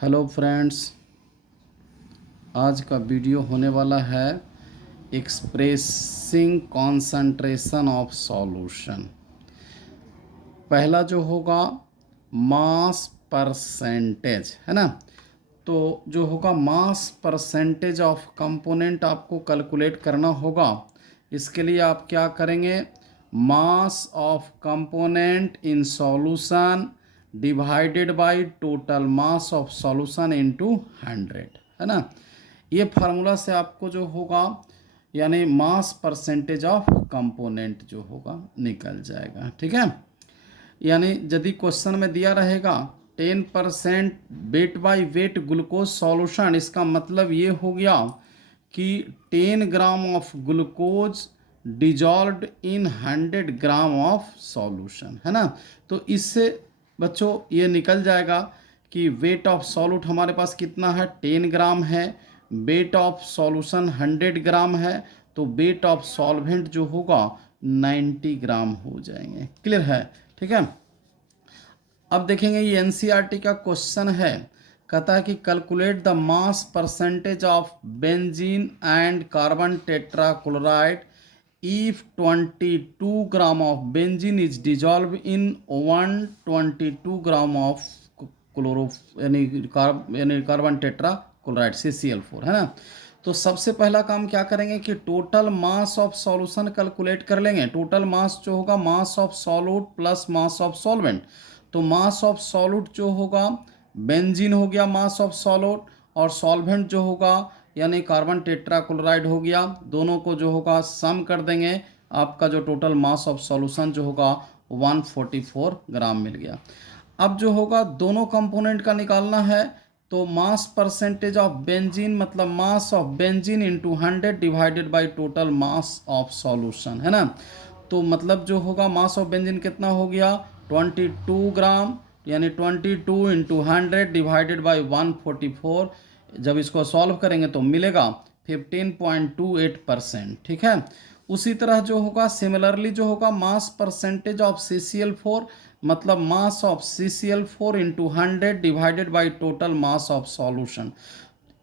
Hello friends, आज का video होने वाला है एक्सप्रेसिंग कॉन्सेंट्रेशन ऑफ सॉल्यूशन। पहला जो होगा मास परसेंटेज, है ना। तो जो होगा मास परसेंटेज ऑफ कंपोनेंट आपको कैलकुलेट करना होगा। इसके लिए आप क्या करेंगे, mass of component in solution divided by total mass of solution into 100, है ना। ये फार्मूला से आपको जो होगा यानी मास परसेंटेज ऑफ कंपोनेंट जो होगा निकल जाएगा, ठीक है। यानी यदि क्वेश्चन में दिया रहेगा 10% weight by weight glucose solution, इसका मतलब ये हो गया कि 10 gram of glucose dissolved in 100 gram of solution, है ना। तो इससे बच्चों ये निकल जाएगा कि वेट ऑफ सॉल्यूट हमारे पास कितना है, 10 ग्राम है। वेट ऑफ सॉल्यूशन 100 ग्राम है, तो वेट ऑफ सॉल्वेंट जो होगा 90 ग्राम हो जाएंगे। क्लियर है, ठीक है। अब देखेंगे ये एनसीईआरटी का क्वेश्चन है, कहता है कि calculate the mass percentage of benzene and carbon tetrachloride if 22 gram of benzene is dissolve in 122 gram of chloro यानी कार्बन टेट्राक्लोराइड CCl4, है ना। तो सबसे पहला काम क्या करेंगे कि total mass of solution calculate कर लेंगे। टोटल मास जो होगा mass of solute plus mass of solvent. तो मास ऑफ सॉल्यूट जो होगा बेंजीन हो गया मास ऑफ सॉल्यूट, और सॉल्वेंट जो होगा यानी कार्बन टेट्राक्लोराइड हो गया। दोनों को जो होगा सम कर देंगे, आपका जो टोटल मास ऑफ सॉल्यूशन जो होगा 144 ग्राम मिल गया। अब जो होगा दोनों कंपोनेंट का निकालना है, तो मास परसेंटेज ऑफ बेंजीन मतलब mass of benzene into 100 divided by total mass of solution, है ना। तो मतलब जो होगा मास ऑफ बेंजीन कितना हो गया 22 ग्राम, यानी 22 इंटू 100 डिवाइडेड बाई 144। जब इसको सॉल्व करेंगे तो मिलेगा 15.28%, ठीक है। उसी तरह जो होगा सिमिलरली जो होगा मास परसेंटेज ऑफ CCl4 मतलब mass of CCl4 into 100 divided by total mass of solution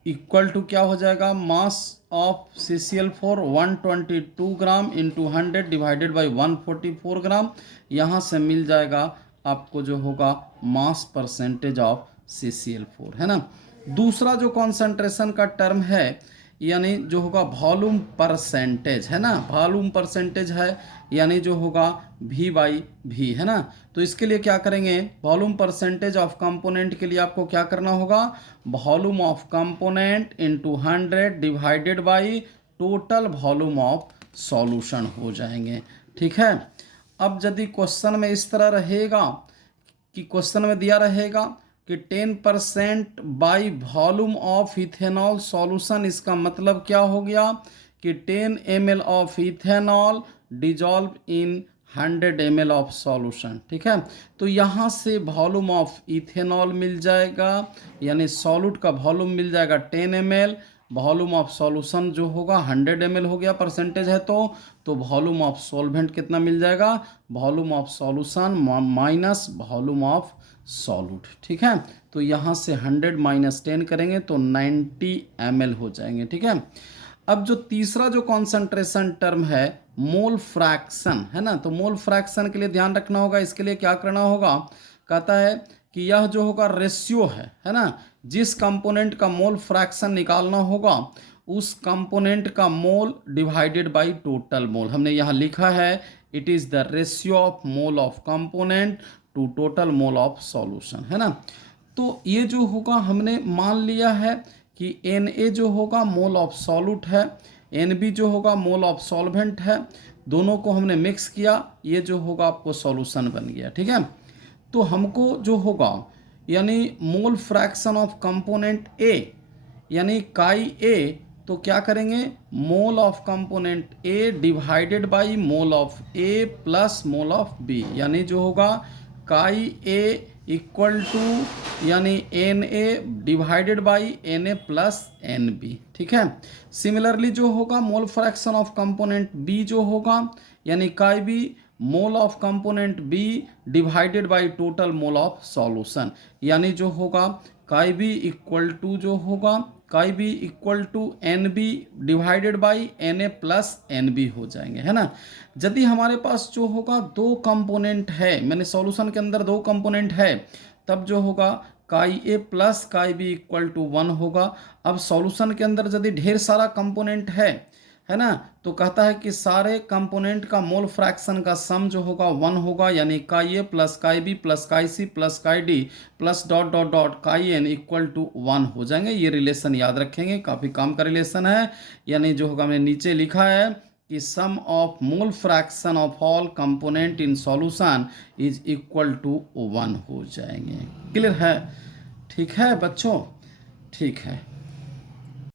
equal to क्या हो जाएगा, mass of CCl4 122 gram into 100 divided by 144 gram. यहाँ से मिल जाएगा आपको जो होगा मास परसेंटेज ऑफ CCl4, है ना। दूसरा जो कॉन्सेंट्रेशन का टर्म है यानी जो होगा वॉल्यूम परसेंटेज, है ना। वॉल्यूम परसेंटेज है यानी जो होगा V/V, है ना। तो इसके लिए क्या करेंगे, वॉल्यूम परसेंटेज ऑफ कंपोनेंट के लिए आपको क्या करना होगा, volume of component into 100 divided by total volume of solution हो जाएंगे, ठीक है। अब यदि क्वेश्चन में इस तरह रहेगा कि क्वेश्चन में दिया रहेगा कि 10% by volume of ethanol solution, इसका मतलब क्या हो गया कि 10 ml of ethanol dissolve in 100 ml of solution, ठीक है। तो यहाँ से वॉल्यूम ऑफ इथेनॉल मिल जाएगा यानी सॉल्यूट का वॉल्यूम मिल जाएगा 10 ml। वॉल्यूम ऑफ सॉल्यूशन जो होगा 100 ml हो गया, परसेंटेज है तो वॉल्यूम ऑफ सॉल्वेंट कितना मिल जाएगा, volume of solution minus volume of solute, ठीक है। तो यहाँ से 100 माइनस 10 करेंगे तो 90 ml हो जाएंगे, ठीक है। अब जो तीसरा जो कॉन्सेंट्रेशन टर्म है मोल फ्रैक्शन, है ना। तो मोल फ्रैक्शन के लिए ध्यान रखना होगा, इसके लिए क्या करना होगा, कहता है कि यह जो होगा रेशियो है ना। जिस कंपोनेंट का मोल फ्रैक्शन निकालना होगा उस कंपोनेंट का mole divided by total mole. हमने यहाँ लिखा है it is the ratio of mole of component to total mole of solution, है ना। तो ये जो होगा हमने मान लिया है कि Na जो होगा मोल ऑफ सॉल्यूट है, Nb जो होगा मोल ऑफ सॉल्वेंट है। दोनों को हमने मिक्स किया, ये जो होगा आपको सॉल्यूशन बन गया, ठीक है। तो हमको जो होगा यानी mole fraction of component A यानी काई A, तो क्या करेंगे, mole of component A divided by mole of A plus mole of B, यानी जो होगा काई A इक्वल टू यानी Na डिवाइडेड बाई Na प्लस Nb, ठीक है। सिमिलरली जो होगा mole fraction of component B जो होगा यानी chi B mole of component B divided by total mole of solution, यानी जो होगा काई बी इक्वल टू जो होगा chi B equal to N B divided by N A plus N B हो जाएंगे, है ना। यदि हमारे पास जो होगा दो कंपोनेंट है, मैंने सॉल्यूशन के अंदर दो कंपोनेंट है, तब जो होगा chi A plus chi B equal to 1 होगा। अब सॉल्यूशन के अंदर यदि ढेर सारा कंपोनेंट है ना, तो कहता है कि सारे कंपोनेंट का मोल फ्रैक्शन का सम जो होगा 1 होगा, यानी chi A plus chi B plus chi C plus chi D plus dot dot dot chi N equal to 1 हो जाएंगे। ये रिलेशन याद रखेंगे, काफ़ी काम का रिलेशन है। यानी जो होगा मैंने नीचे लिखा है कि sum of mole fraction of all component in solution is equal to 1 हो जाएंगे। क्लियर है? ठीक है बच्चों, ठीक है।